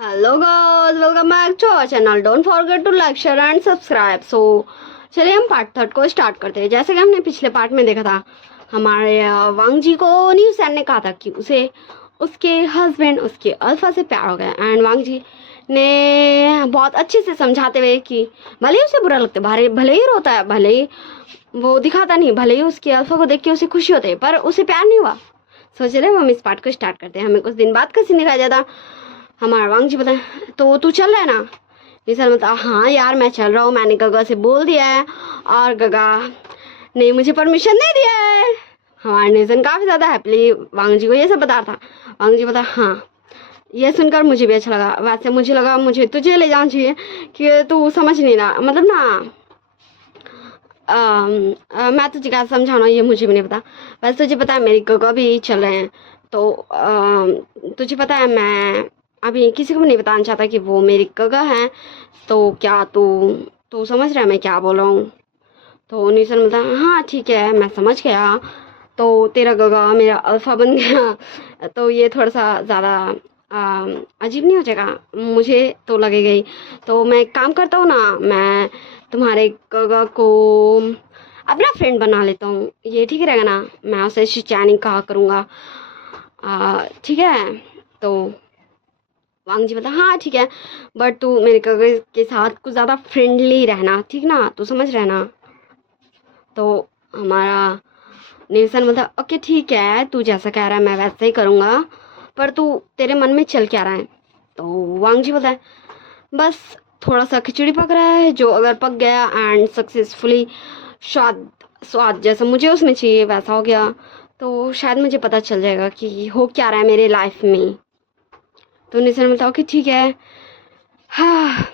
Hello guys, welcome back to our channel. Don't forget to like share and subscribe. चलिए हम part third को start करते हैं। जैसे कि हमने पिछले पार्ट में देखा था, हमारे वांग जी को न्यू सैन ने कहा था कि उसे उसके हस्बैंड उसके अल्फा से प्यार हो गया। एंड वांग जी ने बहुत अच्छे से समझाते हुए कि भले ही उसे बुरा लगता है, भले ही रोता है, भले ही वो दिखाता नहीं, भले ही उसके अल्फा को देख के उसे खुशी होती है, पर उसे प्यार नहीं हुआ। चलिए हम इस पार्ट को स्टार्ट करते हैं। हमें कुछ दिन बाद का सीन दिखाया जाता। हमारा वांग जी बताए, तो तू चल रहा है ना? निशान बता, हाँ यार मैं चल रहा हूँ, मैंने गगा से बोल दिया है और गगा ने मुझे परमिशन नहीं दिया है। हमारा निशान काफी ज्यादा हैप्पीली वांग जी को ये सब बता रहा था। वांग जी बता, हाँ ये सुनकर मुझे भी अच्छा लगा। वैसे मुझे लगा मुझे तुझे ले जाना चाहिए कि तू समझ नहीं रहा, मतलब ना मैं तुझे क्या समझाना ये मुझे भी नहीं पता। वैसे तुझे पता है मेरी गगा भी चल रहे हैं, तो तुझे पता है मैं अभी किसी को भी नहीं बताना चाहता कि वो मेरी गगा है। तो क्या तू तू समझ रहा है मैं क्या बोल रहा हूँ? तो निशन बोलता है, हाँ ठीक है मैं समझ गया। तो तेरा गगा मेरा अल्फा बन गया तो ये थोड़ा सा ज़्यादा अजीब नहीं हो जाएगा? मुझे तो लगेगा ही। तो मैं एक काम करता हूँ ना, मैं तुम्हारे गगा को अपना फ्रेंड बना लेता हूँ, ये ठीक रहेगा ना? मैं उसे शिचानी कहा करूँगा, ठीक है? तो वांग जी बता, हाँ ठीक है, बट तू मेरे गगा के साथ कुछ ज़्यादा फ्रेंडली रहना, ठीक ना? तू समझ रहना। तो हमारा निल्सन बोलता, ओके ठीक है, तू जैसा कह रहा है मैं वैसा ही करूँगा, पर तू तेरे मन में चल क्या रहा है? तो वांग जी बोलता है, बस थोड़ा सा खिचड़ी पक रहा है, जो अगर पक गया एंड सक्सेसफुली स्वाद स्वाद जैसा मुझे उसमें चाहिए वैसा हो गया, तो शायद मुझे पता चल जाएगा कि हो क्या रहा है मेरे लाइफ में। तो निल्सन बोलता, ओके ठीक है। हाँ,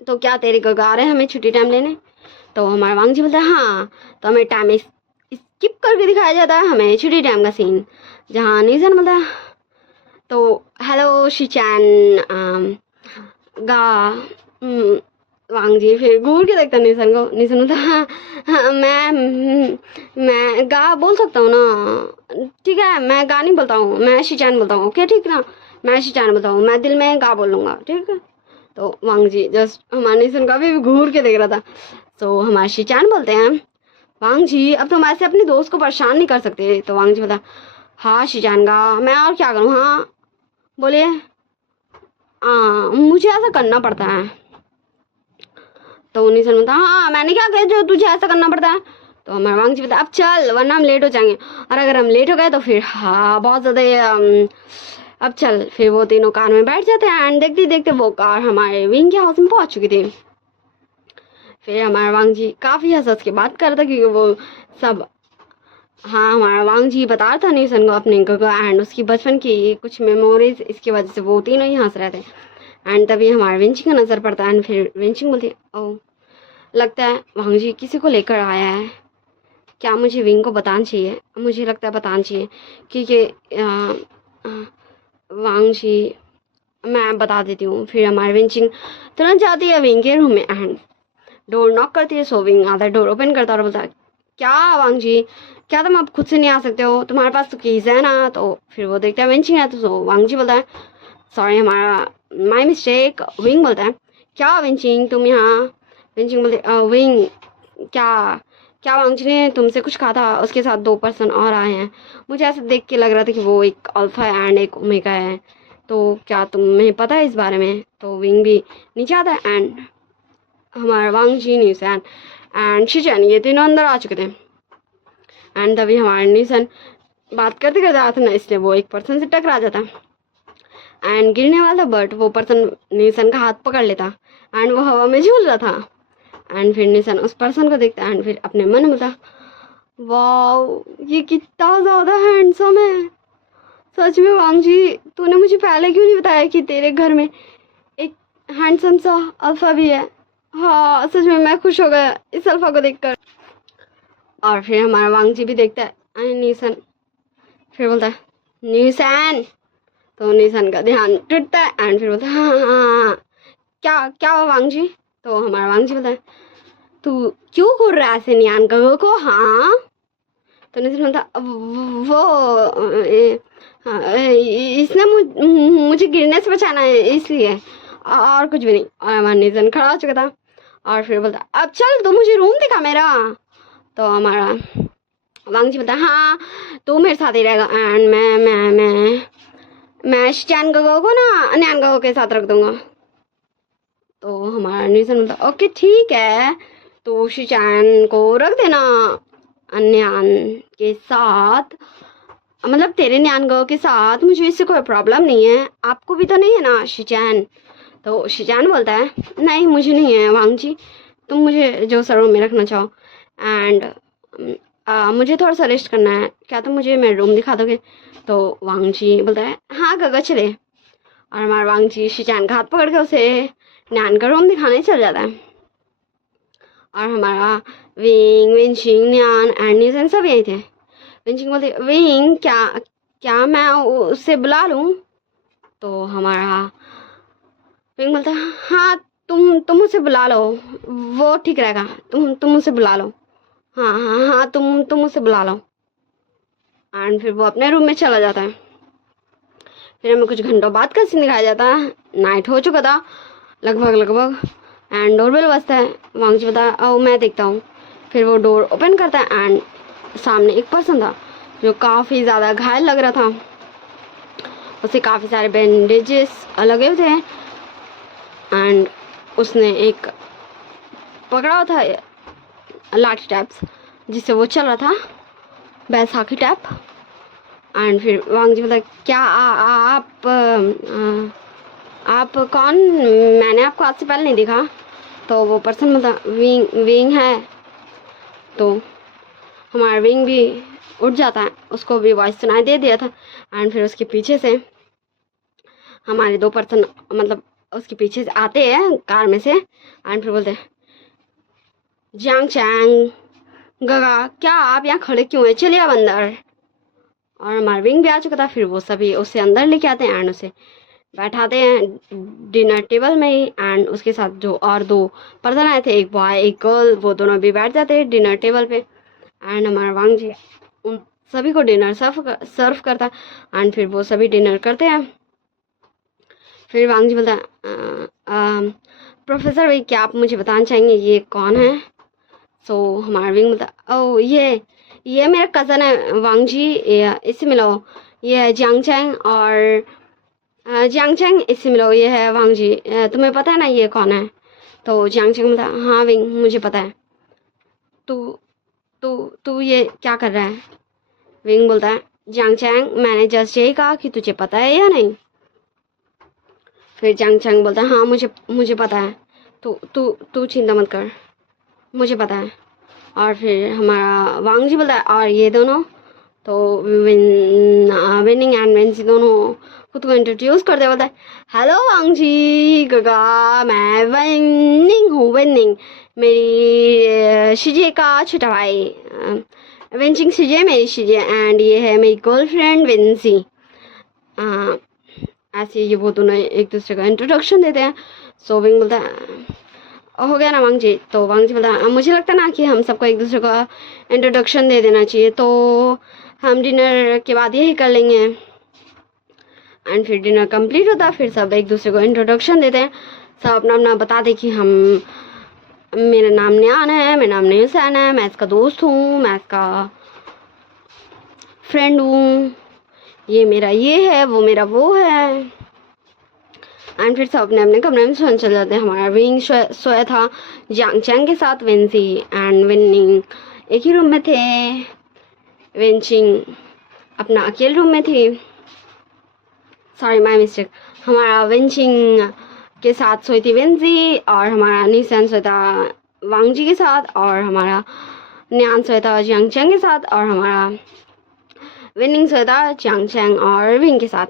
तो क्या तेरे गगा आ रहे हैं हमें छुट्टी टाइम लेने? तो हमारा वांग जी बोलता है, हाँ। तो हमें टाइम स्किप करके दिखाया जाता है हमें छुट्टी टाइम का सीन, जहाँ निशन बोलता है, तो हेलो शिचैन गा वांग जी फिर घूर के देखता है निशन को। निशन बोलता है, हाँ, हाँ मैं गा बोल सकता हूँ ना? ठीक है, मैं गा नहीं बोलता हूँ, मैं शिचैन बोलता हूँ। ओके ठीक ना, मैं शिचैन बोलता हूँ, मैं दिल में गा बोल लूँगा, ठीक है? तो वांग जी जस्ट हमारे निशन का भी घूर के देख रहा था। तो हमारे शिचैन बोलते हैं, वांग जी अब तुम ऐसे अपने दोस्त को परेशान नहीं कर सकते। तो वांग जी बोला, हाँ शिजानगा मैं और क्या करूँ? हाँ बोलिए। मुझे ऐसा करना पड़ता है। तो निशन बोलता, हाँ मैंने क्या कहा जो तुझे ऐसा करना पड़ता है? तो हमारे वांग जी बोलता, अब चल वरना हम लेट हो जाएंगे, और अगर हम लेट हो गए तो फिर हाँ बहुत ज़्यादा अब चल। फिर वो तीनों कार में बैठ जाते हैं एंड देखते देखते वो कार हमारे विंग के हाउस में पहुंच चुकी थी। फिर हमारा वांग जी काफ़ी हंस हंस के बात कर रहा था क्योंकि वो सब, हाँ हमारा वांग जी बता रहा था निशन को अपने गगा एंड उसकी बचपन की कुछ मेमोरीज, इसकी वजह से वो तीनों ही हंस रहे थे। एंड तभी हमारे विंची का नज़र पड़ता है एंड फिर विंची बोलती है, ओ लगता है वांग जी किसी को लेकर आया है, क्या मुझे विंग को बताना चाहिए? मुझे लगता है बताना चाहिए क्योंकि वांग जी मैं बता देती हूँ। फिर हमारे विंचिंग तुरंत जाती है विंग के रूम में एंड डोर नॉक करती है। सो विंग आधा डोर ओपन करता है और बोलता है, क्या वांग जी क्या तुम अब खुद से नहीं आ सकते हो? तुम्हारे पास तो कीज है ना? तो फिर वो देखता है विंचिंग है, तो वांग जी बोलता है, सॉरी हमारा माय मिस्टेक। विंग बोलता है, क्या विंचिंग तुम यहाँ? विंचिंग बोलते, विंग क्या क्या वांग जी ने तुमसे कुछ कहा था? उसके साथ 2 पर्सन और आए हैं, मुझे ऐसा देख के लग रहा था कि वो एक अल्फा एंड एक ओमेगा है, तो क्या तुम्हें पता है इस बारे में? तो विंग भी नीचे आता है एंड हमारा वांग जी न्यूसन एंड शिचैन ये तीनों अंदर आ चुके थे। एंड तभी हमारा न्यूसन बात करते करते आता ना, इसलिए वो एक पर्सन से टकरा जाता एंड गिरने वाला था, बट वो पर्सन न्यूसन का हाथ पकड़ लेता एंड वो हवा में झूल रहा था। एंड फिर न्यूसन उस पर्सन को देखता एंड फिर अपने मन में था, वाओ ये कितना ज़्यादा हैंडसम है। सच में वांग जी तूने मुझे पहले क्यों नहीं बताया कि तेरे घर में एक हैंडसम सा अल्फा भी है? हाँ सच में मैं खुश हो गया इस अल्फा को देखकर। और फिर हमारा वांग जी भी देखता है न्यूसन, फिर बोलता है न्यूसन। तो न्यूसन का ध्यान टूटता है एंड फिर बोलता है, हाँ हाँ हाँ हाँ, क्या क्या हुआ वांग जी? तो हमारा वांग जी बोलता है, तू क्यों घूर रहा है ऐसे नियान गगो को? हाँ। तो न्यूसन बोलता, वो हाँ, इसने मुझे गिरने से बचाना है इसलिए, और कुछ भी नहीं। और हमारा निजन खड़ा हो चुका था और फिर बोलता अब चल तू मुझे रूम दिखा मेरा। तो हमारा वांगजी बोलता हाँ तू मेरे साथ ही रहेगा एंड मैं शिचान गगो को ना न्यान गगो के साथ रख दूंगा। तो हमारा निजन बोलता ओके ठीक है, तो शिचान को रख देना न्यान के साथ, मतलब तेरे न्यानगो के साथ, मुझे इससे कोई प्रॉब्लम नहीं है। आपको भी तो नहीं है ना शिचान? तो शिचान बोलता है नहीं मुझे नहीं है वांगजी, तुम मुझे जो सा रूम में रखना चाहो एंड मुझे थोड़ा सा रेस्ट करना है, क्या तुम मुझे मेरा रूम दिखा दोगे? तो वांगजी बोलता है हाँ गगा चले। और हमारा वांगजी शिचान का हाथ पकड़ के उसे न्यान का रूम दिखाने चल जाता है। और हमारा विंग विंचिंग न्यान एंड निजन सब यही थे। विंचिंग बोलती विंग क्या क्या मैं उससे बुला लूँ? तो हमारा विंग बोलता हाँ तुम उसे बुला लो, वो ठीक रहेगा, तुम उसे बुला लो, हाँ हाँ हाँ तुम उसे बुला लो। एंड फिर वो अपने रूम में चला जाता है। फिर हमें कुछ घंटों बाद का सीन दिखाया जाता है। नाइट हो चुका था लगभग एंड डोरबेल बजता है। वांगजी बताया ओ मैं देखता हूँ। फिर वो डोर ओपन करता है एंड सामने एक पर्सन था जो काफ़ी ज़्यादा घायल लग रहा था, उसे काफ़ी सारे बैंडेजेस लगे हुए थे एंड उसने एक पकड़ा हुआ था लाठी टाइप्स जिससे वो चल रहा था, बैसाखी टाइप। एंड फिर वांगजी बोला क्या आप कौन? मैंने आपको आज से पहले नहीं देखा। तो वो पर्सन बोला विंग है। तो हमारा विंग भी उठ जाता है, उसको भी वॉइस सुनाई दे दिया था। एंड फिर उसके पीछे से हमारे दो पर्सन मतलब उसके पीछे से आते हैं कार में से एंड फिर बोलते हैं जियांग चैंग गगा क्या आप यहाँ खड़े क्यों हैं, चलिए आप अंदर। और हमारा विंग भी आ चुका था। फिर वो सभी उसे अंदर लेके आते हैं एंड उसे बैठाते हैं डिनर टेबल में ही एंड उसके साथ जो और दो पर्सन आए थे, एक बॉय एक गर्ल, वो दोनों भी बैठ जाते हैं डिनर टेबल पे। एंड हमारा वांगजी उन सभी को डिनर सर्व करता है एंड फिर वो सभी डिनर करते हैं। फिर वांगजी बोलता है प्रोफेसर भाई क्या आप मुझे बताना चाहेंगे ये कौन है? सो हमारा विंग बोलता ओ ये मेरा कज़न है वांगजी, इससे मिलो, ये है जियांग चैंग। और जियांग चैंग इससे मिलो, ये है वांगजी, तुम्हें पता है ना ये कौन है? तो जियांग चैंग बोलता हाँ विंग मुझे पता है। तू तू तू ये क्या कर रहा है? विंग बोलता है जियांग चैंग मैंने जस्ट यही कहा कि तुझे पता है या नहीं। फिर जियांग चैंग बोलता है हाँ मुझे पता है, तू चिंता मत कर, मुझे पता है। और फिर हमारा वांगजी बोलता है और ये दोनों? तो विनिंग एंड वेंसी दोनों खुद को इंट्रोड्यूस करते बोलता है हेलो वांगजी गगा मैं विनिंग हूँ, विनिंग मेरी शिजे का छोटा भाई, वेंचिंग शिजे मेरी शिजे एंड ये है मेरी गर्लफ्रेंड विंसी। ऐसे ये वो दोनों एक दूसरे का इंट्रोडक्शन देते हैं। सो विंग बोलता है हो गया ना वांगजी? तो वांगजी बोलता है मुझे लगता है ना कि हम सबको एक दूसरे का इंट्रोडक्शन दे देना चाहिए, तो हम डिनर के बाद यही कर लेंगे। एंड फिर डिनर कंप्लीट होता है, फिर सब एक दूसरे को इंट्रोडक्शन देते हैं, सब अपना अपना बताते कि मेरा नाम न्यान है, मेरा नाम न्यूसैन है, मैं इसका दोस्त हूँ, मैं इसका फ्रेंड हूँ, ये मेरा ये है, वो मेरा वो है। एंड फिर सब अपने अपने कमरे में सोने चले जाते हैं। हमारा विंग सोया था जियांग चैंग के साथ, वेंसी एंड विनिंग एक ही रूम में थे, वेंचिंग अपना अकेले रूम में थी, सॉरी माय मिस्टेक। हमारा वेंचिंग के साथ सोई थी वेंसी और हमारा निसन सोया था वांगजी के साथ और हमारा न्यान सोया था जियांग चैंग के साथ और हमारा विनिंग सोया था जियांग चैंग और विंग के साथ।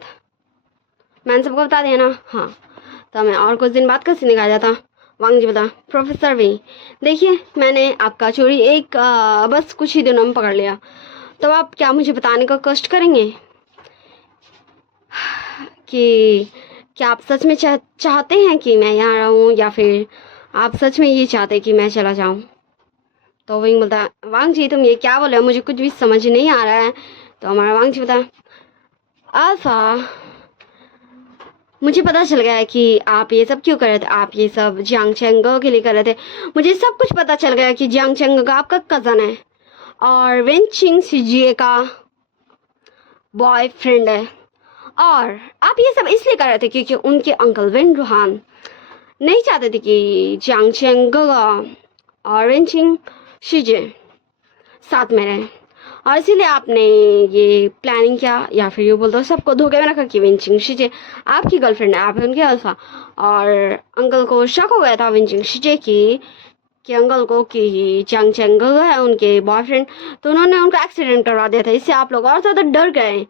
मैंने सबको बता दिया ना? हाँ। तो हमें और कुछ दिन बाद कैसे निकाला जाता? वांगजी बता प्रोफेसर भी देखिए मैंने आपका चोरी एक बस कुछ ही दिनों में पकड़ लिया, तो आप क्या मुझे बताने का कष्ट करेंगे कि क्या आप सच में चाहते हैं कि मैं यहाँ रहूँ या फिर आप सच में ये चाहते कि मैं चला जाऊँ? तो विंग बोलता वांगजी तुम ये क्या बोल रहे हो, मुझे कुछ भी समझ नहीं आ रहा है। तो हमारा वांगजी बता अल्फा, मुझे पता चल गया है कि आप ये सब क्यों कर रहे थे। आप ये सब जियांग चेंग के लिए कर रहे थे। मुझे सब कुछ पता चल गया कि जियांग चेंग का आपका कज़न है और वेंचिंग सीजीए का बॉयफ्रेंड है। और आप ये सब इसलिए कर रहे थे क्योंकि उनके अंकल वेन रूहान नहीं चाहते थे कि जियांग चेंग और वेंचिंग सीजे साथ में रहें, और इसीलिए आपने ये प्लानिंग किया, या फिर यूँ बोल दो सबको धोखे में रखा कि विंचिंग शिजे आपकी गर्लफ्रेंड है, आप हैं उनके अल्फा। और अंकल को शक हो गया था विंचिंग शिजे कि अंकल को कि चांग चेंग है उनके बॉयफ्रेंड, तो उन्होंने उनका एक्सीडेंट करवा दिया था। इससे आप लोग और ज़्यादा डर गए।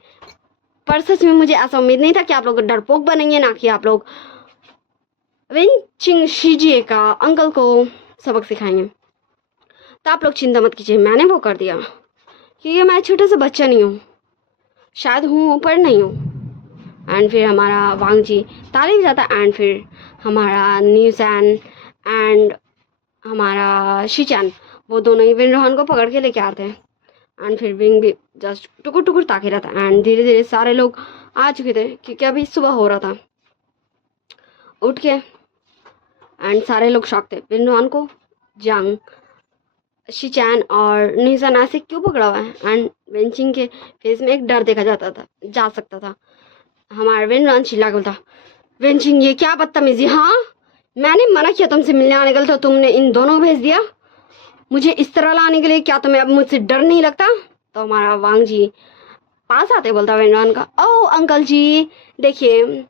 पर सच में मुझे ऐसा उम्मीद नहीं था कि आप लोग डरपोक बनेंगे, ना कि आप लोग विंचिंग शिजे का अंकल को सबक सिखाएंगे। तो आप लोग चिंता मत कीजिए, मैंने वो कर दिया क्योंकि मैं छोटा सा बच्चा नहीं हूँ, शायद हूँ पर नहीं हूँ। एंड फिर हमारा वांग जी ताली बजाता, एंड फिर हमारा न्यूसैन एंड हमारा शिचैन वो दोनों ही विन रोहन को पकड़ के लेके आते हैं। एंड फिर विंग भी जस्ट टुकुर टुकुर ताके रहता। एंड धीरे धीरे सारे लोग आ चुके थे क्योंकि अभी सुबह हो रहा था। उठ के एंड सारे लोग शॉक थे, विन रोहन को जांग शिचैन और न्यूसन ऐसे क्यों पकड़ा हुआ है। एंड वेंचिंग के फेस में एक डर देखा जा सकता था। हमारा विन रोहन चिल्ला के बोलता, वेंचिंग ये क्या बदतमीजी, हाँ मैंने मना किया तुमसे मिलने आने के लिए, तो तुमने इन दोनों को भेज दिया मुझे इस तरह लाने के लिए, क्या तुम्हें अब मुझसे डर नहीं लगता। तो हमारा वांग जी पास आते बोलता वेंडवान का, ओ अंकल जी देखिए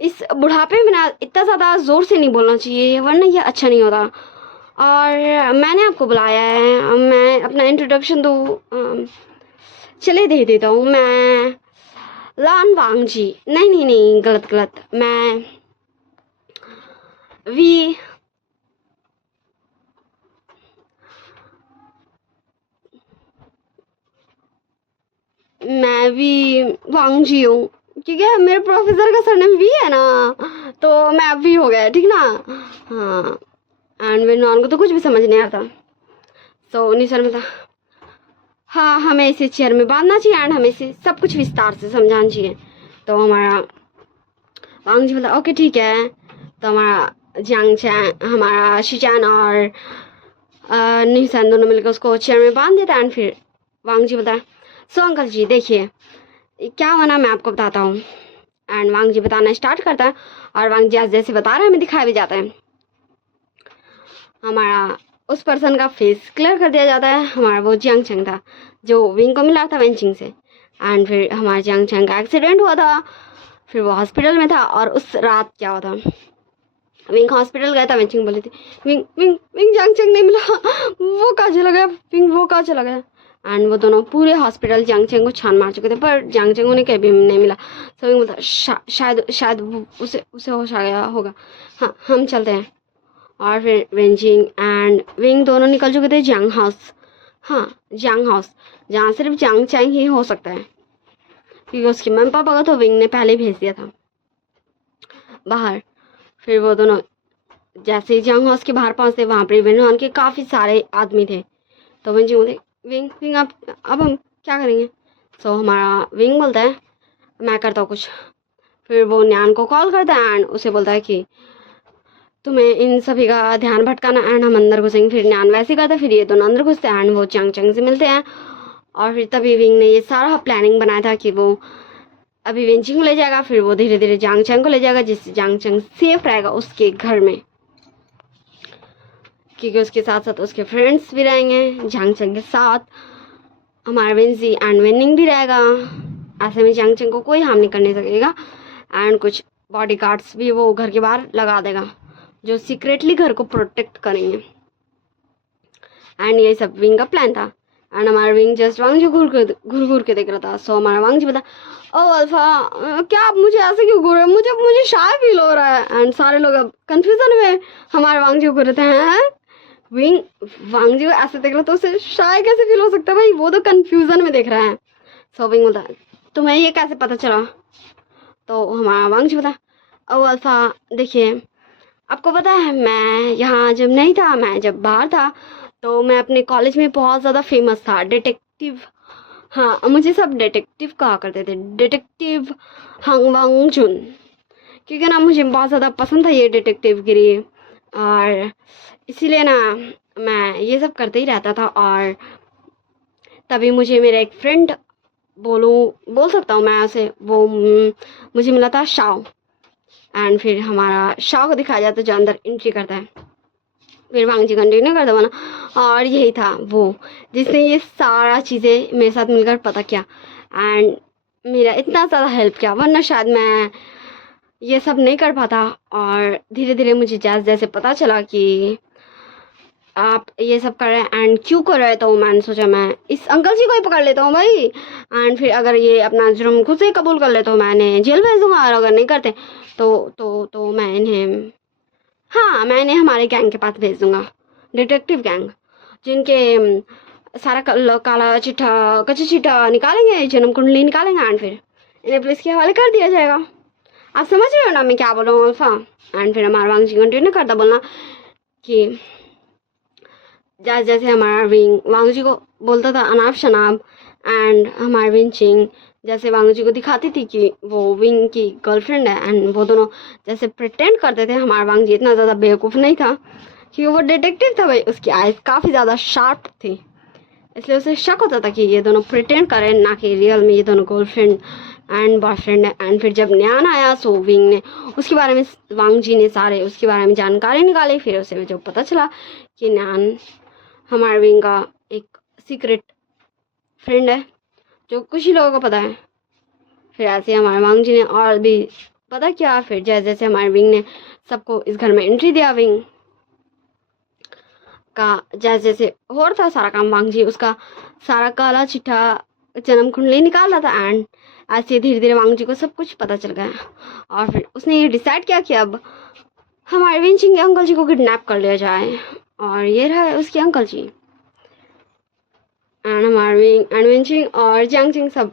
इस बुढ़ापे में ना इतना ज़्यादा ज़ोर से नहीं बोलना चाहिए वरना ये अच्छा नहीं होता। और मैंने आपको बुलाया है, मैं अपना इंट्रोडक्शन दो चले दे देता हूँ। मैं लान वांग जी, नहीं नहीं नहीं गलत, मैं वी वांग जी हूँ, ठीक है मेरे प्रोफेसर का सरनेम वी है ना, तो मैं वी हो गया, ठीक ना। हाँ एंड मेरे नॉन को तो कुछ भी समझ नहीं आता। सो निसर में था, हाँ हमें इसे चेयर में बांधना चाहिए एंड हमें इसे सब कुछ विस्तार से समझाना चाहिए। तो हमारा वांग जी बोला ओके ठीक है। तो हमारा जियांग चैन हमारा शिचैन और निसान दोनों मिलकर उसको चेयर में बांध देता। एंड फिर वांग जी बोलता है, सो अंकल जी देखिए क्या हुआ ना, मैं आपको बताता हूँ। एंड वांग जी बताना स्टार्ट करता है और वांग जी जैसे बता रहा है हमें दिखाया भी जाता है। हमारा उस पर्सन का फेस क्लियर कर दिया जाता है। हमारा वो जियांग चैंग था जो विंग को मिला था वेंचिंग से। एंड फिर हमारा जियांग चैंग का एक्सीडेंट हुआ था, फिर वो हॉस्पिटल में था। और उस रात क्या हुआ था, विंग हॉस्पिटल गया था, वेंचिंग बोली थी विंग विंग विंग जियांग चैंग नहीं मिला, वो कहाँ चला गया, विंग वो कहाँ चला गया। एंड वो दोनों पूरे हॉस्पिटल जियांग चैंग को छान मार चुके थे पर जियांग चैंग उन्हें कहीं भी नहीं मिला। तो विंग बोलता शायद उसे होश आ गया होगा, हाँ हम चलते हैं। और फिर वेंचिंग एंड विंग दोनों निकल चुके थे जियांग हाउस, हाँ जियांग हाउस जहाँ सिर्फ जियांग चैंग ही हो सकता है क्योंकि उसके मम्मी पापा को तो विंग ने पहले भेज दिया था बाहर। फिर वो दोनों जैसे ही जियांग हाउस के बाहर पहुँचते वहाँ पर विंग के काफ़ी सारे आदमी थे। तो वेंचिंग बोलते विंग अब हम क्या करेंगे। सो हमारा विंग बोलता है मैं करता हूँ कुछ। फिर वो न्यान को कॉल करता है एंड उसे बोलता है कि तुम्हें इन सभी का ध्यान भटकाना एंड हम अंदर घुसेंगे। फिर न्यान वैसे करता है, फिर ये दोनों अंदर घुसते हैं एंड वो जियांग चैंग से मिलते हैं। और फिर तभी विंग ने ये सारा प्लानिंग बनाया था कि वो अभी वेंचिंग को ले जाएगा, फिर वो धीरे धीरे जियांग चैंग को ले जाएगा जिससे जियांग चैंग सेफ रहेगा उसके घर में, क्योंकि उसके साथ साथ उसके फ्रेंड्स भी रहेंगे जियांग चैंग के साथ। हमारा वेंजी एंड वेनिंग भी रहेगा। ऐसे में जियांग चैंग को कोई हार्म नहीं करने सकेगा। एंड कुछ बॉडी गार्ड्स भी वो घर के बाहर लगा देगा जो सीक्रेटली घर को प्रोटेक्ट करेंगे। एंड ये सब विंग का प्लान था। एंड हमारा विंग जस्ट वांग जी घूर के देख रहा था। सो हमारा वांग जी बता, ओ अल्फा क्या आप मुझे ऐसे क्यों घूर रहे हैं, मुझे शाय फील हो रहा है। एंड सारे लोग अब कंफ्यूजन में हमारे वांग जी को घूर रहे हैं। विंग वांग जी को ऐसे देख रहा तो उसे शाय कैसे फील हो सकता है भाई, वो तो कंफ्यूजन में देख रहा है। सो विंग बोलता तुम्हें ये कैसे पता चला। तो हमारा वांग जी बता, ओ अल्फा देखिए आपको पता है मैं यहाँ जब नहीं था, मैं जब बाहर था तो मैं अपने कॉलेज में बहुत ज़्यादा फेमस था, डिटेक्टिव हाँ, मुझे सब डिटेक्टिव कहा करते थे, डिटेक्टिव हंग वंग जुन, क्योंकि ना मुझे बहुत ज़्यादा पसंद था ये डिटेक्टिव गिरी, और इसीलिए ना मैं ये सब करते ही रहता था। और तभी मुझे मेरा एक फ्रेंड बोल सकता हूँ मैं उसे, वो मुझे मिला था शाओ, एंड फिर हमारा शाओ को दिखाया जाता है जो अंदर एंट्री करता है, फिर वांगजी कंटिन्यू करता बना, और यही था वो जिसने ये सारा चीज़ें मेरे साथ मिलकर पता किया एंड मेरा इतना ज़्यादा हेल्प किया, वरना शायद मैं ये सब नहीं कर पाता। और धीरे धीरे मुझे जैसे जैसे पता चला कि आप ये सब कर रहे हैं एंड क्यों कर रहे, तो मैंने सोचा मैं इस अंकल जी को ही पकड़ लेता हूँ भाई, एंड फिर अगर ये अपना जुर्म खुद से कबूल कर ले तो मैं इन्हें जेल भेज दूंगा, और अगर नहीं करते तो मैं इन्हें, हाँ, मैं इन्हें हमारे गैंग के पास भेज दूंगा, डिटेक्टिव गैंग, जिनके सारा काला चिट्ठा कच्चा चिट्ठा निकालेंगे, जन्म कुंडली निकालेंगे, एंड फिर इन्हें पुलिस के हवाले कर दिया जाएगा। आप समझ रहे हो ना मैं क्या बोल रहा हूँ अल्फा? एंड फिर हमारा वांगजी कंटिन्यू करता बोलना कि जैसे जैसे हमारा विंग वांगजी को बोलता था अनाप शनाप, एंड हमारा विंचिंग जैसे वांगजी को दिखाती थी कि वो विंग की गर्लफ्रेंड है, एंड वो दोनों जैसे प्रिटेंड करते थे। हमारा वांगजी इतना ज़्यादा बेवकूफ़ नहीं था क्योंकि वो डिटेक्टिव था भाई, उसकी आइज काफ़ी ज़्यादा शार्प थी, इसलिए उसे शक होता था कि ये दोनों प्रिटेंड करें, ना कि रियल में ये दोनों गर्लफ्रेंड एंड बॉयफ्रेंड है। एंड फिर जब न्यान आया सो विंग ने उसके बारे में, वांगजी ने सारे उसके बारे में जानकारी निकाली। फिर उसे जो पता चला कि न्यान हमारे विंग का एक सीक्रेट फ्रेंड है जो कुछ ही लोगों को पता है। फिर ऐसे हमारे वांगजी ने और भी पता किया। फिर जैसे जैसे हमारे विंग ने सबको इस घर में एंट्री दिया, विंग का जैसे जैसे हो रहा था सारा काम, वांगजी उसका सारा काला चिट्ठा जन्म कुंडली निकाल रहा था, एंड ऐसे धीरे धीरे वांगजी को सब कुछ पता चल गया। और फिर उसने ये डिसाइड किया कि अब हमारे विंचिंग के अंकल जी को किडनैप कर लिया जाए, और ये रहा उसके अंकल जी। एंड हमारे विंग एंड विंचिंग और जियांगचिंग सब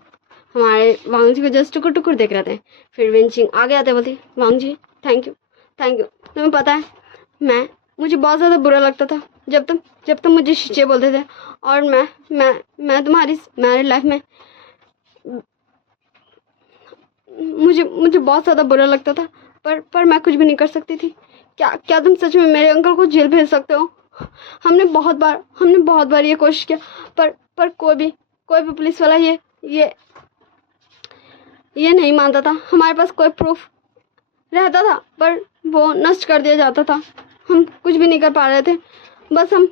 हमारे वांगजी को जस्ट टुकुर टुकुर देख रहे थे। फिर विंचिंग आगे आते बोलती, वांगजी थैंक यू, तुम्हें पता है मुझे बहुत ज़्यादा बुरा लगता था जब तुम मुझे शीचे बोलते थे, और मैं तुम्हारी मैरिड लाइफ में मुझे बहुत ज़्यादा बुरा लगता था, पर मैं कुछ भी नहीं कर सकती थी। क्या तुम सच में मेरे अंकल को जेल भेज सकते हो? हमने बहुत बार ये कोशिश किया, पर कोई भी पुलिस वाला ये नहीं मानता था। हमारे पास कोई प्रूफ रहता था पर वो नष्ट कर दिया जाता था। हम कुछ भी नहीं कर पा रहे थे, बस हम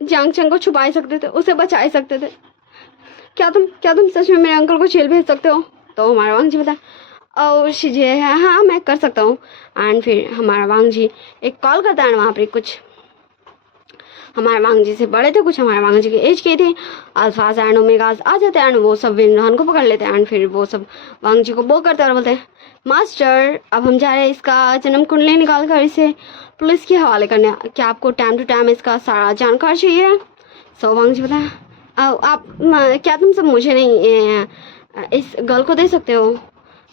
जियांगचंग को छुपा ही सकते थे, उसे बचा ही सकते थे। क्या तुम सच में मेरे अंकल को जेल भेज सकते हो? तो हमारा वांगजी बता, और शिजे है, हाँ मैं कर सकता हूँ। एंड फिर हमारा वांगजी एक कॉल करता है, वहाँ पर कुछ हमारे वांगजी से बड़े थे, कुछ हमारे वांगजी के एज के थे, अल्फाज एंड ओमेगाज आ जाते हैं, एंड वो सब विनरहन को पकड़ लेते हैं। एंड फिर वो सब वांगजी को बोल करते हैं और बोलते हैं, मास्टर अब हम जा रहे हैं इसका जन्म कुंडली निकाल कर इसे पुलिस के हवाले करने, क्या आपको टाइम टू टाइम इसका सारा जानकारी चाहिए? सो वांगजी बताया, आप क्या तुम सब मुझे नहीं इस गर्ल को दे सकते हो?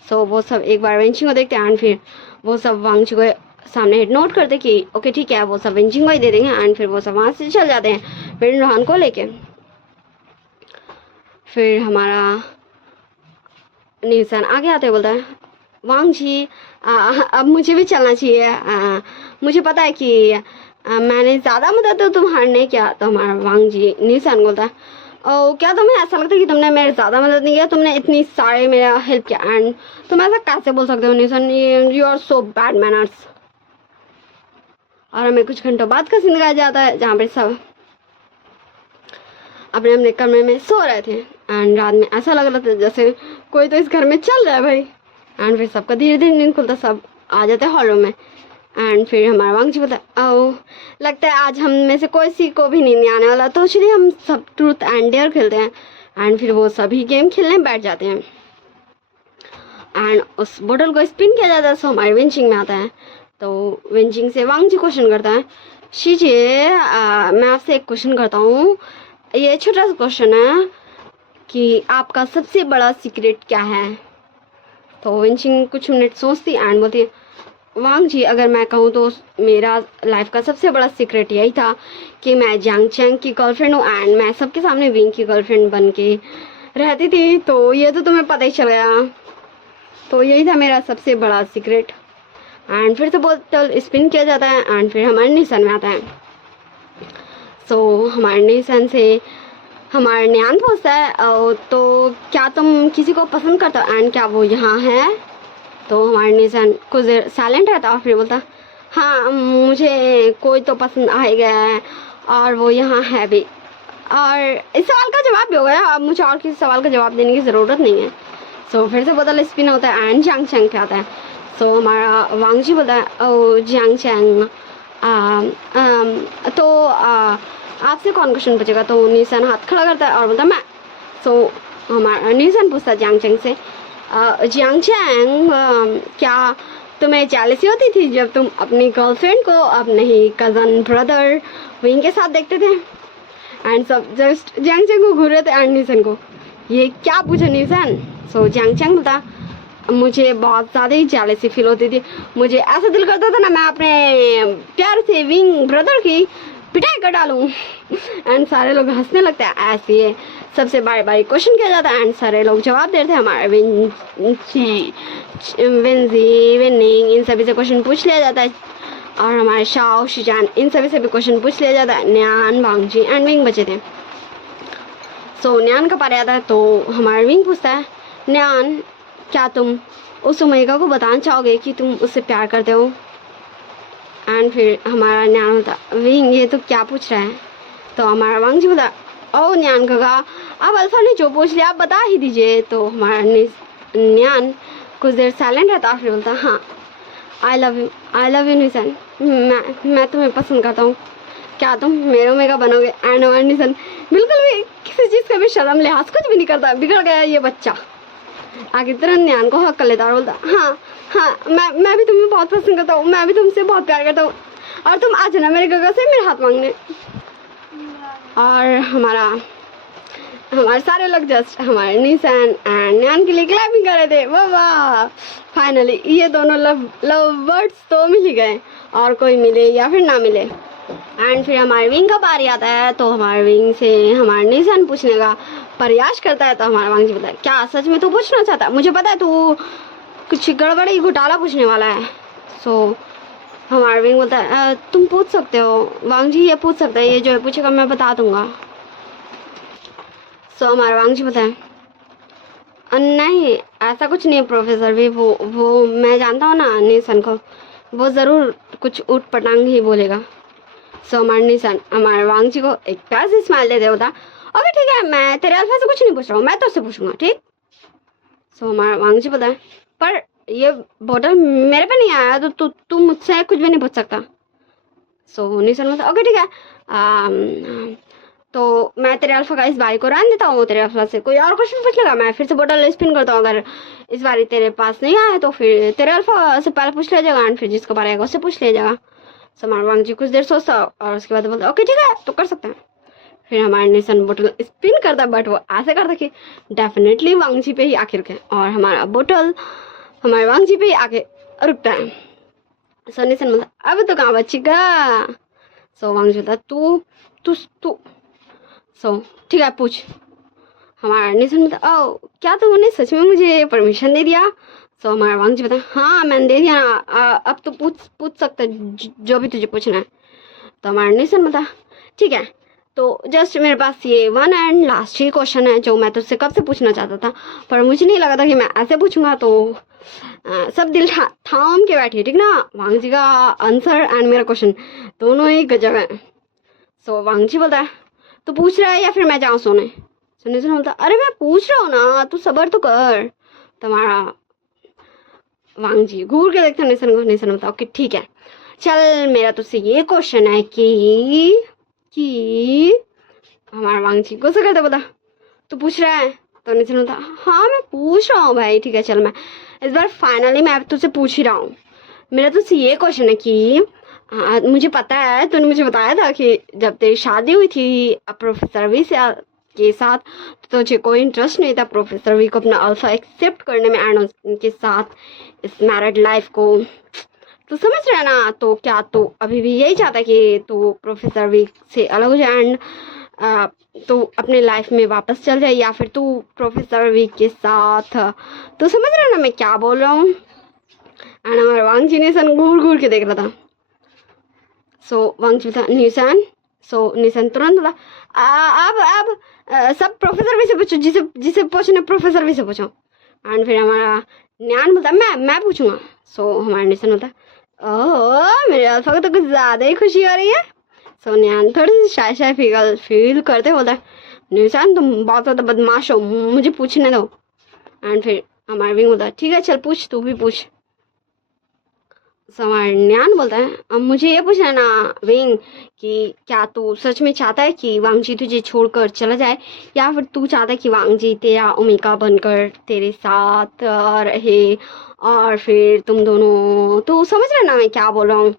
सो वो सब एक बार वेंचिंग को देखते हैं, एंड फिर वो सब वांगजी को सामने नोट करते कि ओके ठीक है, वो सब वेंचिंग को ही दे देंगे। एंड फिर वो सब वहाँ से चल जाते हैं विनरहन को लेके। फिर हमारा न्यूसन आगे आते बोलता है, वांगजी अब मुझे भी चलना चाहिए, मुझे पता है कि मैंने ज़्यादा मदद तो तुम्हारे नहीं किया। तो हमारा वांगजी न्यूसन बोलता है, ओ क्या तुम्हें ऐसा लगता है कि तुमने मेरे ज़्यादा मदद नहीं किया? तुमने इतनी सारे मेरा हेल्प किया, एंड तुम ऐसा कैसे बोल सकते हो nuisance? You are so bad manners. और हमें कुछ घंटों बाद का सीन दिखाया जाता है जहाँ पर सब अपने अपने कमरे में सो रहे थे, एंड रात में ऐसा लग रहा था जैसे कोई तो इस घर में चल रहा है भाई। एंड फिर सबका धीरे धीरे नींद खुलता, सब आ जाते हैं हॉलों में। एंड फिर हमारा वांगजी बता, ओ लगता है आज हम में से कोई सी को भी नींद नहीं आने वाला, तो चलिए हम सब ट्रूथ एंड डेयर खेलते हैं। एंड फिर वो सभी गेम खेलने बैठ जाते हैं, एंड उस बोतल को स्पिन किया जाता है। सो हमारे विंचिंग में आता है, तो विंचिंग से वांगजी क्वेश्चन करता है, शीजिए मैं आपसे एक क्वेश्चन करता हूँ, ये छोटा सा क्वेश्चन है कि आपका सबसे बड़ा सीक्रेट क्या है? तो विंचिंग कुछ मिनट सोचती एंड बोलती है, वांग जी, अगर मैं कहूँ तो मेरा लाइफ का सबसे बड़ा सीक्रेट यही था कि मैं जियांग चैंग की गर्लफ्रेंड हूँ एंड मैं सबके सामने विंग की गर्लफ्रेंड बन के रहती थी। तो ये तो तुम्हें पता ही चल गया। तो यही था मेरा सबसे बड़ा सीक्रेट। एंड फिर से बोतल स्पिन किया जाता है एंड फिर हमारे निशान में आता है। सो हमारे निशान से हमारा न्यान पूछता है तो क्या तुम किसी को पसंद करते हो एंड क्या वो यहाँ है? तो हमारे निशान कुछ देर साइलेंट रहता और फिर बोलता, हाँ मुझे कोई तो पसंद आ ही गया है और वो यहाँ है भी। और इस सवाल का जवाब भी हो गया, अब मुझे और किसी सवाल का जवाब देने की ज़रूरत नहीं है। सो फिर से बोतल स्पिन होता है एंड जियांग चैंग पे आता है। सो हमारा वांग जी बोलता है, ओ जियांग चैंग तो आपसे कौन क्वेश्चन पूछेगा? तो निशान हाथ खड़ा करता है और बोलता है मैं। सो हमारा निशान पूछता है जियांग चैंग से, जियांग चैंग क्या तुम्हें जेलसी होती थी जब तुम अपनी गर्लफ्रेंड को अपने ही कज़न ब्रदर विंग के साथ देखते थे? एंड सब जस्ट जियांग चैंग को घूर रहे थे एंड निशान को, ये क्या पूछा निशान? सो जियांग चैंग बोलता, मुझे बहुत ज़्यादा ही जेलसी फील होती थी, मुझे ऐसा दिल करता था ना मैं अपने प्यार से विंग ब्रदर की पिटाई कर डालूं। एंड सारे लोग हंसने लगते हैं। ऐसे ही सबसे बारी बारी क्वेश्चन किया जाता है एंड सारे लोग जवाब देते हैं। हमारे विंजी, विनिंग, इन सभी से क्वेश्चन पूछ लिया जाता है और हमारे शाओ, शिजान, इन सभी से भी क्वेश्चन पूछ लिया जाता है। न्यान, वांग जी एंड विंग बचे थे। सो न्यान का पारी आता है तो हमारा विंग पूछता है, न्यान क्या तुम उस ओमेगा को बताना चाहोगे कि तुम उससे प्यार करते हो? एंड फिर हमारा न्यान होता, विंग ये तो क्या पूछ रहा है? तो हमारा वांग जी बोला, ओ न्यान काका, अब अल्फा ने जो पूछ लिया आप बता ही दीजिए। तो हमारा न्यान कुछ देर साइलेंट रहता फिर बोलता, हाँ आई लव यू निशान, मैं तुम्हें पसंद करता हूँ, क्या तुम मेरे ओमेगा बनोगे? एंड हमारा निशान बिल्कुल भी किसी चीज़ का भी शर्म लिहाज कुछ भी नहीं करता, बिगड़ गया ये बच्चा। आगे तुरंत न्यान को हक कर लेता और बोलता, हाँ मैं भी तुम्हें बहुत पसंद करता हूँ, मैं भी तुमसे बहुत प्यार करता हूँ और तुम आ जाना मेरे गगा से मेरे हाथ मांगने। और हमारे सारे लोग जस्ट हमारे निशान एंड न्यान के लिए क्लैपिंग कर रहे थे। वाह, फाइनली ये दोनों लव बर्ड्स तो मिल ही गए, और कोई मिले या फिर ना मिले। एंड फिर हमारे विंग का बारी आता है तो हमारे विंग से हमारे निशान पूछने का प्रयास करता है। तो हमारा वांग जी बोलता है, क्या सच में तू पूछना चाहता है? मुझे पता है तू कुछ गड़बड़ी घोटाला पूछने वाला है। सो हमारा विंग बोलता है, तुम पूछ सकते हो वांग जी, ये पूछ सकता है, ये जो है पूछेगा मैं बता दूंगा। सो हमारा वांग जी बोलता है, नहीं ऐसा कुछ नहीं है प्रोफेसर भी, वो मैं जानता हूँ ना निशान को, वो ज़रूर कुछ ऊट पटांग ही बोलेगा। सो हमारे निशान हमारे वांग जी को एक प्यार से स्माइल देते होता, ओके ठीक है, मैं तेरे अल्फा से कुछ नहीं पूछ रहा हूँ, मैं तो उससे पूछूंगा, ठीक? सो हमारा वांग जी बताए, पर ये बोतल मेरे पे नहीं आया तो तू मुझसे कुछ भी नहीं पूछ सकता। सो निशान बोलता, ओके ठीक है, तो मैं तेरे अल्फा का इस बारी को रहने देता हूँ, तेरे अल्फा से कोई और क्वेश्चन पूछ लेगा, मैं फिर से बोतल स्पिन करता हूँ, अगर इस बारी तेरे पास नहीं आया तो फिर तेरे अल्फा से पहले पूछ लिया जाएगा एंड फिर जिसका बारी आएगा उससे पूछ लिया जाएगा। सो हमारा वांग जी कुछ देर सोचता और उसके बाद बोलता, ओके ठीक है तो कर सकते हैं। फिर हमारे निशान बोतल स्पिन करता, बट वो ऐसे करता कि डेफिनेटली वांग जी पे ही आके रुके, और हमारा बोतल हमारे वांग जी पे ही आके रुकता है। सो निशान बोलता, अब तो कहाँ बचेगा? सो वांग जी बोलता, तू सो ठीक है पूछ। हमारा निशान बोलता, ओ क्या तुमने सच में मुझे परमिशन दे दिया? सो हमारा वांग जी बोलता, हाँ मैंने दे दिया ना, अब तो पूछ सकते जो भी तुझे पूछना है। तो हमारा निशान बोलता, ठीक है, तो जस्ट मेरे पास ये one and last he question है जो मैं तुझसे कब से पूछना चाहता था, पर मुझे नहीं लगा था कि मैं ऐसे पूछूंगा। तो सब दिल थाम के बैठिए, ठीक ना? वांग जी का आंसर एंड मेरा क्वेश्चन दोनों ही गजब है। सो वांग जी बोलता है, तू पूछ रहा है या फिर मैं जाऊँ सोने? सो निशान बोलता, अरे मैं पूछ रहा हूँ ना, तू सब्र तो कर। तुम्हारा वांग जी घूर के देखते निशान को। निशान बोलता, ओके ठीक है, चल मेरा तुझसे ये क्वेश्चन है कि हमारा वांग जी गुस्सा करते बोला, तू पूछ रहा है? तो निशान बोलता, हाँ मैं पूछ रहा हूँ भाई, ठीक है चल मैं इस बार फाइनली मैं तुझसे पूछ ही रहा हूँ। मेरा तुझसे ये क्वेश्चन है कि मुझे पता है तूने मुझे बताया था कि जब तेरी शादी हुई थी प्रोफेसर वी के साथ तो तुझे कोई इंटरेस्ट नहीं था प्रोफेसर वी को अपना अल्फा एक्सेप्ट करने में एंड उनके साथ इस मैरिड लाइफ को तो समझ रहा है ना। तो क्या तू अभी भी यही चाहता है कि तू प्रोफेसर वीक से अलग हो जाए एंड तू अपने लाइफ में वापस चल जाए, या फिर तू प्रोफेसर वीक के साथ, तो समझ रहा है ना मैं क्या बोल रहा हूँ। एंड हमारे वांगजी निशन घूर घूर के देख रहा था। सो वांगजी था निशन। सो निशन तुरंत बोला अब सब प्रोफेसर भी से पूछो, जिसे जिसे पूछना प्रोफेसर भी से पूछो। एंड फिर हमारा न्यान बोलता मैं पूछूंगा। सो हमारा निशन बोलता ओह मेरे अल्फा को तो कुछ ज़्यादा ही खुशी हो रही है। सो न्यान थोड़ी सी शाय शाय फील करते बोलता है निशान तुम बहुत ज़्यादा बदमाश हो, मुझे पूछने दो। एंड फिर हमारा विंग बोलता है ठीक है चल पूछ, तू भी पूछ। न्यान बोलता है अब मुझे ये पूछना है ना विंग कि क्या तू सच में चाहता है कि वांगजी तुझे छोड़कर चला जाए, या फिर तू चाहता है कि वांगजी तेरा ओमेगा बनकर तेरे साथ रहे और फिर तुम दोनों, तो समझ रहे ना मैं क्या बोल रहा हूँ।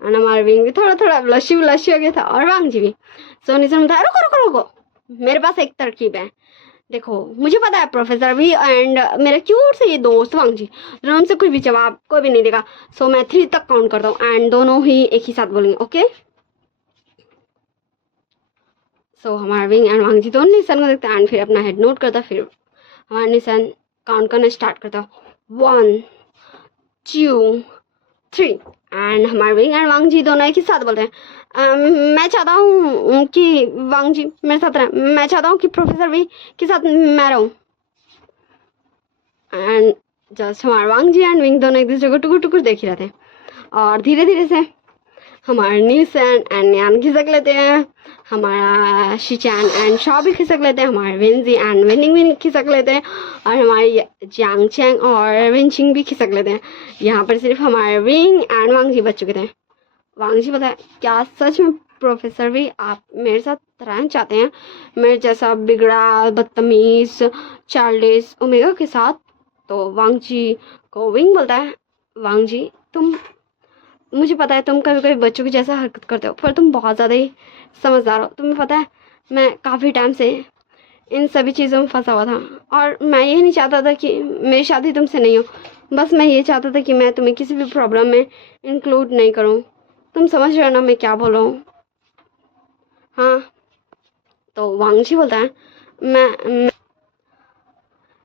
हमारा विंग भी थोड़ा थोड़ा ब्लशी हो गया था और वांगजी भी। सो निशन बोलता है रुको रुको रुको, मेरे पास एक तरकीब है। देखो मुझे पता है प्रोफेसर भी एंड मेरा क्यूट से ये दोस्त वांगजी दोनों से कुछ भी जवाब कोई भी नहीं देगा। सो मैं 3 तक काउंट करता हूँ एंड दोनों ही एक ही साथ बोलेंगे ओके। सो हमारा विंग एंड वांगजी दोनों निशान को देखता है एंड फिर अपना हेड नोट करता। फिर हमारा निशान काउंट करना स्टार्ट करता 1 2 3 एंड हमारे विंग एंड वांगजी दोनों एक ही साथ बोलते हैं मैं चाहता हूँ कि वांगजी मेरे साथ रहे, मैं चाहता हूँ कि प्रोफेसर भी के साथ मैं रहूँ। एंड जस्ट हमारे वांगजी एंड विंग दोनों एक दूसरे को टुकुर टुकुर देख ही रहते हैं और धीरे धीरे से हमारे निशन एंड न्यान खिसक लेते हैं, हमारा शिचान एंड शॉ भी खिसक लेते हैं, हमारे विंजी एंड विनिंग भी खिसक लेते हैं और हमारे जियांग चैंग और विंचिंग भी खिसक लेते हैं। यहाँ पर सिर्फ हमारे विंग एंड वांगजी बच चुके थे। वांगजी पता है क्या सच में प्रोफेसर भी आप मेरे साथ रहना चाहते हैं, मेरे जैसा बिगड़ा बदतमीज चार्लिस ओमेगा के साथ। तो वांगजी को विंग बोलता है वांगजी तुम, मुझे पता है तुम कभी कभी बच्चों की जैसा हरकत करते हो पर तुम बहुत ज़्यादा ही समझदार हो। तुम्हें पता है मैं काफ़ी टाइम से इन सभी चीज़ों में फंसा हुआ था और मैं ये नहीं चाहता था कि मेरी शादी तुमसे नहीं हो, बस मैं ये चाहता था कि मैं तुम्हें किसी भी प्रॉब्लम में इंक्लूड नहीं करूँ। तुम समझ रहे हो ना मैं क्या बोल रहा हूँ। हाँ तो वांगजी बोलता है मैं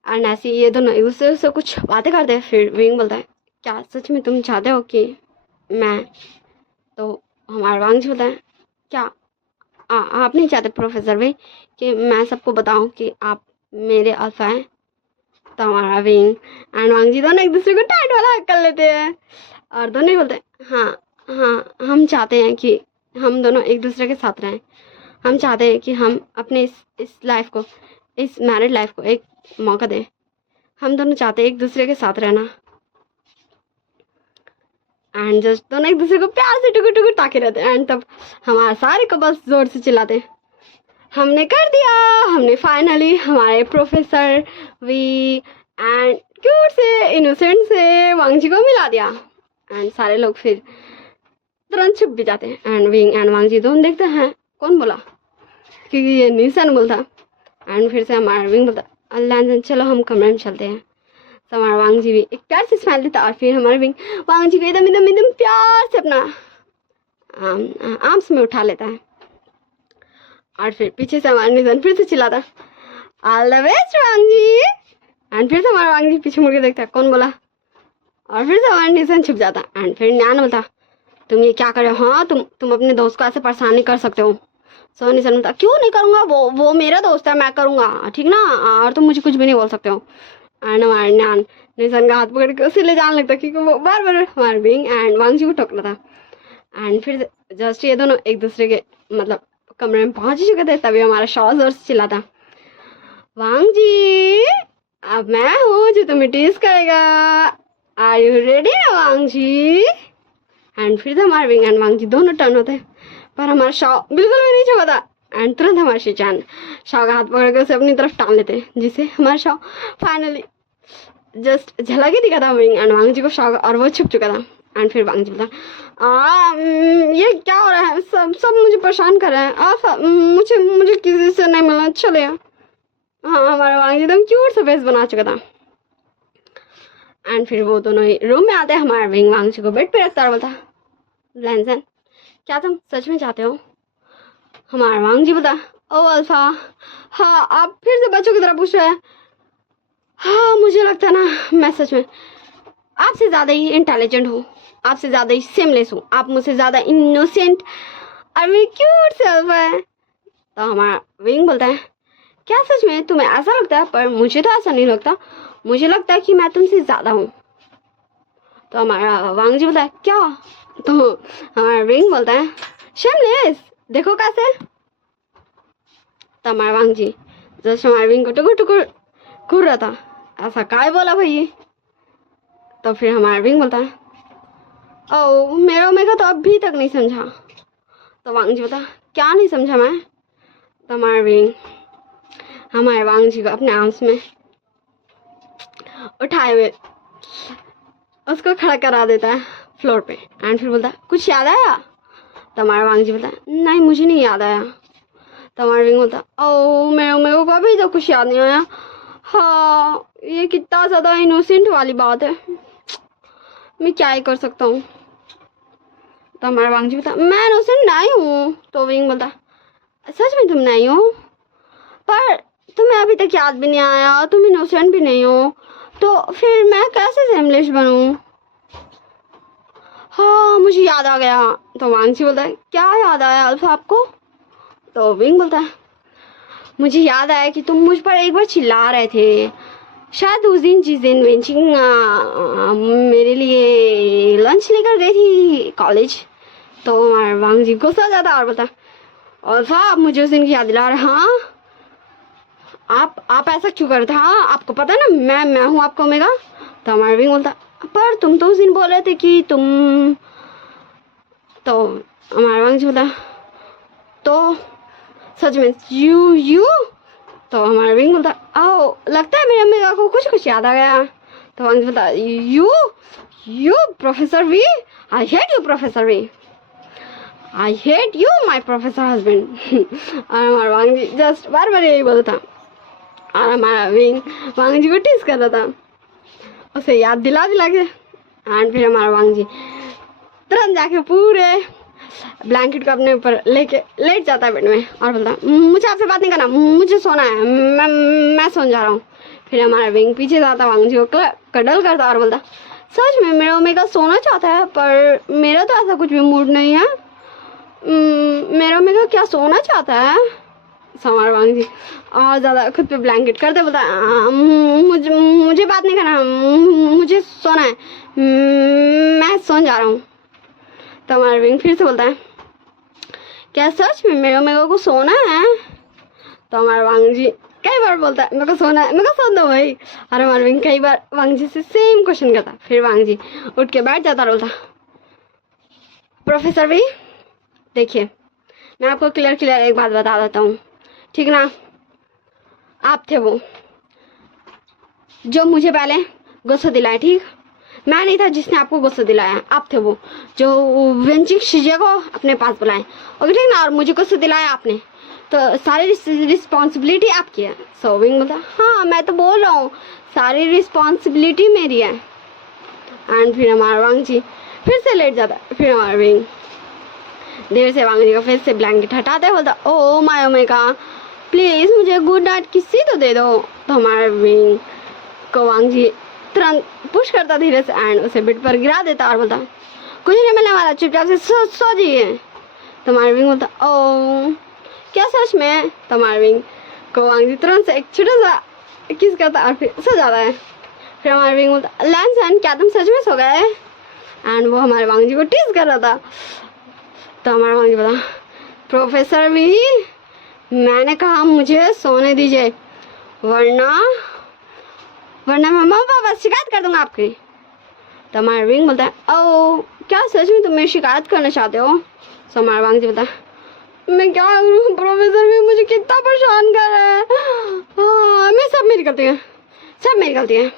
एंड ऐसे ये दोनों एक दूसरे से कुछ बातें करते हैं। फिर विंग बोलता है क्या सच में तुम चाहते हो कि मैं, तो हमारा वांगजी बोलता है क्या आप नहीं चाहते प्रोफेसर भाई कि मैं सबको बताऊं कि आप मेरे अल्फा हैं। तो हमारा विंग एंड वांगजी दोनों एक दूसरे को टाइट वाला हक कर लेते हैं और दोनों ही बोलते हैं हाँ हाँ हम चाहते हैं कि हम दोनों एक दूसरे के साथ रहें, हम चाहते हैं कि हम अपने इस लाइफ को, इस मैरिड लाइफ को एक मौका दें, हम दोनों चाहते हैं एक दूसरे के साथ रहना। एंड जस्ट दोनों एक दूसरे को प्यार से टुकुर टुकुर ताके रहते हैं एंड तब हमारे सारे कपल्स जोर से चिल्लाते हैं हमने कर दिया, हमने फाइनली हमारे प्रोफेसर वी एंड क्यूट से इनोसेंट से वांगजी को मिला दिया। एंड सारे लोग फिर तुरंत छुप भी जाते हैं एंड विंग एंड वांगजी दोनों देखते हैं कौन बोला, क्योंकि ये निशान बोलता। एंड फिर से हमारा विंग बोलता अल्लाह चलो हम कमरे में चलते हैं। तो हमारा वांगजी भी एक प्यार से स्माइल देता और फिर हमारे विंग वांगजी को एकदम एकदम एकदम प्यार से अपना आर्म्स में उठा लेता है और फिर पीछे से हमारा निशान फिर से चिल्लाता ऑल द बेस्ट वांगजी। एंड फिर से हमारा वांगजी पीछे मुड़ के देखता है कौन बोला और फिर से हमारा निशान छुप जाता। एंड फिर न्यान बोलता तुम ये क्या कर रहे हो, हाँ तुम अपने दोस्त को ऐसे परेशान नहीं कर सकते हो। सो निशान बोलता क्यों नहीं करूँगा, वो मेरा दोस्त है मैं करूँगा ठीक ना, और तुम मुझे कुछ भी नहीं बोल सकते हो। एंड हमारे न्यान निशान का हाथ पकड़ के उसे ले जाने लगता क्योंकि वो बार बार हमारे विंग एंड वांगजी को टोक रहा था। एंड फिर जस्ट ये दोनों एक दूसरे के मतलब कमरे में पहुंच ही चुके थे तभी हमारा शॉ जोर से चिल्लाता वांगजी अब मैं हूँ जो तुम्हें टीज करेगा, आर यू रेडी ना वांगजी। एंड फिर से हमारे विंग एंड वांगजी दोनों टर्न होते हैं पर हमारा शॉ बिल्कुल भी नहीं छुपा था। एंड तुरंत हमारे शिचान शॉ का हाथ पकड़ के उसे अपनी तरफ टान लेते हैं जिससे हमारा शॉ फाइनली जस्ट झलक ही दिखा था विंग एंड वांगजी को शॉ और वो छुप चुका था। एंड फिर वांगजी बोला ये क्या हो रहा है, सब मुझे परेशान कर रहे हैं, मुझे किसी से नहीं मिलना चले। हाँ हमारा वांगजी एकदम क्यूट सा फेस बना चुका था। एंड फिर वो दोनों ही रूम में आते हैं, हमारा विंग वांगजी को बेड पे रखता है और बोलता लैंसन क्या तुम सच में चाहते हो? हमारा वांगजी बोलता ओ अल्फा, हाँ आप फिर से बच्चों की तरह पूछ रहे हैं। हाँ मुझे लगता है ना मैं सच में आपसे ज़्यादा ही इंटेलिजेंट हूँ, आपसे ज़्यादा ही सेमलेस हूँ, आप मुझसे ज़्यादा इनोसेंट और मेरी क्यूट से अल्फा है। तो हमारा विंग बोलता है क्या सच में तुम्हें ऐसा लगता है? पर मुझे तो ऐसा नहीं लगता, मुझे लगता है कि मैं तुमसे ज़्यादा हूँ। तो हमारा वांगजी बोलता है क्या? तो हमारा विंग बोलता है शेमलेस देखो कैसे। तो हमारा वांगजी जस्ट हमारे विंग को टुकुर टुकुर घूर रहा था, ऐसा काय बोला भाई? तो फिर हमारा विंग बोलता है ओ मेरा ओमेगा तो अभी तक नहीं समझा। तो वांगजी बोलता क्या नहीं समझा मैं? तो हमारा विंग हमारे वांगजी को अपने आर्म्स में उठाए हुए उसको खड़ा करा देता है फ्लोर पे एंड फिर बोलता कुछ याद आया? तो हमारा वांगजी बोलता नहीं मुझे नहीं याद आया। तो हमारा विंग बोलता ओ मेरे को अभी तो कुछ याद नहीं आया। हाँ ये कितना ज़्यादा इनोसेंट वाली बात है, मैं क्या ही कर सकता हूँ। तो हमारा वांगजी बोलता मैं इनोसेंट नहीं हूँ। तो विंग बोलता सच में तुम नहीं हो? पर तुम्हें अभी तक याद भी नहीं आया, तुम इनोसेंट भी नहीं हो, तो फिर मैं कैसे सेमलेस बनूं? हाँ मुझे याद आ गया। तो वांगजी बोलता है क्या याद आया अल्फा आपको? तो विंग बोलता है मुझे याद आया कि तुम मुझ पर एक बार चिल्ला रहे थे, शायद उस दिन जिस दिन वेंचिंग मेरे लिए लंच लेकर गई थी कॉलेज। तो हमारा वांगजी गुस्सा जाता और बोलता अल्फा आप मुझे उस दिन की याद दिला रहे? हाँ आप ऐसा क्यों करते? हाँ आपको पता है ना मैं हूँ आपका ओमेगा। तो हमारा विंग बोलता पर तुम तो उस दिन बोल रहे थे कि तुम। तो हमारा वांगजी बोलता तो सच में यू। तो हमारा विंग बोलता ओ लगता है मेरे ओमेगा को कुछ याद आ गया। तो वांगजी बोलता you professor V, I hate you professor V, I hate you my professor husband. और हमारा वांगजी जस्ट बार बार यही बोलता और हमारा विंग वांगजी को टीज कर रहा था, उसे याद दिला के। एंड फिर हमारा वांगजी तुरंत जाके पूरे ब्लैंकेट को अपने ऊपर लेके लेट जाता है बेड में और बोलता मुझे आपसे बात नहीं करना, मुझे सोना है, मैं सोने जा रहा हूँ। फिर हमारा विंग पीछे जाता वांगजी को कडल करता और बोलता सच में मेरा ओमेगा सोना चाहता है, पर मेरा तो ऐसा कुछ भी मूड नहीं है, मेरा ओमेगा क्या सोना चाहता है? हमारा वांगजी और ज़्यादा खुद पे ब्लैंकेट करते बोलता मुझे बात नहीं करना, मुझे सोना है, मैं सोने जा रहा हूँ। तो हमारा विंग फिर से बोलता है क्या सच में मेरे ओमेगा को सोना है? तो हमारा वांगजी कई बार बोलता है मेरे को सोना है, मेरे को सोना दो भाई। और हमारा विंग कई बार वांगजी से सेम क्वेश्चन करता। फिर वांगजी उठ के बैठ जाता और बोलता प्रोफेसर वी देखिए मैं आपको क्लियर एक बात बता देता हूँ, ठीक ना? आप थे वो जो मुझे पहले गुस्सा दिलाया, ठीक? मैं नहीं था जिसने आपको गुस्सा दिलाया, आप थे वो जो वेंचिंग शिजे को अपने पास बुलाए, ओके ठीक ना? और मुझे गुस्सा दिलाया आपने, तो सारी रिस्पॉन्सिबिलिटी आपकी है। सो विंग बोलता हाँ मैं तो बोल रहा हूँ सारी रिस्पॉन्सिबिलिटी मेरी है। एंड फिर हमारा वांगजी फिर से लेट जाता। फिर हमारा विंग देर से वांगजी का फिर से ब्लैंकेट हटाते बोलता ओ माय ओमेगा प्लीज़ मुझे गुड नाइट किसी तो दे दो। तो हमारा विंग को वांगजी तुरंत पुश करता धीरे से एंड उसे बेड पर गिरा देता और बोलता कुछ नहीं मिलने वाला, चुपचाप से सो जाइए। तो हमारा विंग बोलता ओ क्या सच में? तो हमारा विंग को वांगजी तुरंत से एक छोटा सा किस करता और फिर सो जाता है। फिर हमारा विंग बोलता लैंसन क्या तुम सच में सो गए? एंड वो हमारे वांगजी को टीज कर रहा था। तो हमारा वांगजी बोला प्रोफेसर वी मैंने कहा मुझे सोने दीजिए वरना मैं मम्मा पापा शिकायत कर दूंगा आपकी। तो हमारा विंग बोलता है ओ क्या सच में तुम मेरी शिकायत करना चाहते हो? तो हमारा वांगजी बोलता है मैं क्या करूँ प्रोफेसर भी मुझे कितना परेशान कर रहा है। हाँ मैं सब मेरी गलती है, सब मेरी गलती है,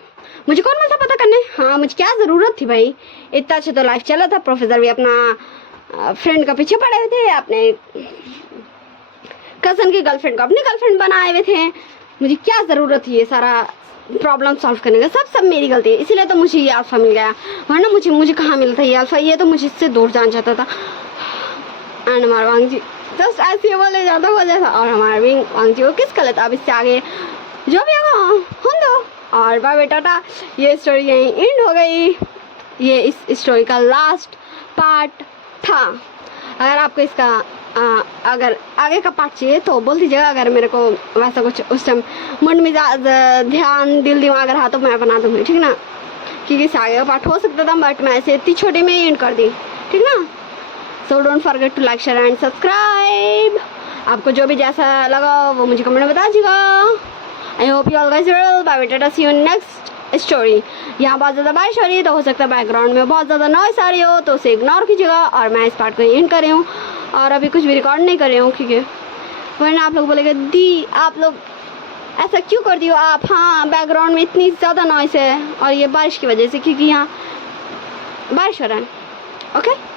मुझे कौन मिलता पता करने। हाँ मुझे क्या ज़रूरत थी भाई, इतना अच्छा तो लाइफ चला था, प्रोफेसर भी अपना फ्रेंड का पीछे पड़े हुए थे, अपने कज़न की गर्लफ्रेंड को अपनी गर्लफ्रेंड बनाए हुए थे, मुझे क्या ज़रूरत थी ये सारा प्रॉब्लम सॉल्व करने का, सब मेरी गलती है, इसीलिए तो मुझे ये अल्फ़ा मिल गया, वरना मुझे कहाँ मिलता ये अल्फ़ा, ये तो मुझे इससे दूर जाना चाहता था। एंड हमारा वांगजी जस्ट ऐसे बोले जाता हो जैसा, और हमारा वांगजी वो किस गलत, अब इससे आगे जो भी होगा हम दो, और बाय बाय टाटा। ये स्टोरी यहीं एंड हो गई, ये इस स्टोरी का लास्ट पार्ट था। अगर आपको इसका अगर आगे का पार्ट चाहिए तो बोल दीजिएगा, अगर मेरे को वैसा कुछ उस टाइम मन मिजाज ध्यान दिल दिमाग रहा तो मैं बना दूँगी, ठीक ना, क्योंकि इससे आगे का पार्ट हो सकता था, बट मैं ऐसे इतनी छोटे में ही एंड कर दी, ठीक ना। So don't forget to like share and subscribe. आपको जो भी जैसा लगा वो मुझे कमेंट में बता दीजिएगा। I hope you all guys well, bye bye tata, see you next story. यहाँ बहुत ज़्यादा बारिश हो रही है तो हो सकता है बैकग्राउंड में बहुत ज़्यादा नॉइस आ रही हो, तो उसे इग्नोर कीजिएगा। और मैं इस पार्ट को एंड कर रही हूँ और अभी कुछ भी रिकॉर्ड नहीं कर रही हूँ, क्योंकि वरना आप लोग बोलेंगे दी आप लोग ऐसा क्यों कर दियो आप। हाँ, बैकग्राउंड में इतनी ज़्यादा नॉइस है और ये बारिश की वजह से, क्योंकि यहाँ बारिश हो रहा है। ओके।